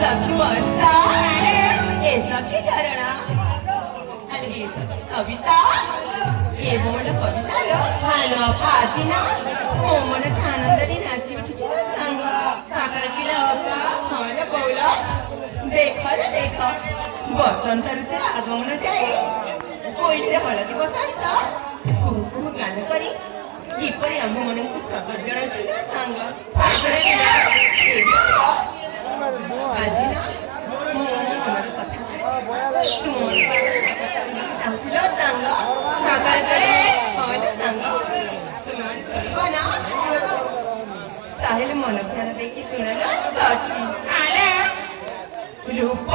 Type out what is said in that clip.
सखी मस्ता ए सखी झरणा अलगे सखी सविता ए बोल कविता लो हालो फातिना ओ मन आनंदनी नाची उठिছে না সাঙ্গ সাকার কিলা অপা হলে বউলা দেখ বসন্ত ঋতুর আগমন যাই কইলে হলদি বসন্ত কুহু গান করি কিপরি আম্ভ মনଙ୍କୁ ସ୍ୱାଗତ ଜଣାଇଥିଲେ ସାଙ୍ଗ ସାଗରେ ଆଜି ନା ମୁଁ ମନର କଥା ଚାହୁଁଥିଲ ସାଙ୍ଗ ସାଗରେ ହଇଲେ ସାଙ୍ଗ ତୁମେ ଶୁଣିବ ନା ତାହେଲେ ମନ ଧ୍ୟାନ ଦେଇକି ଶୁଣିଲ ସଠି ରୂପ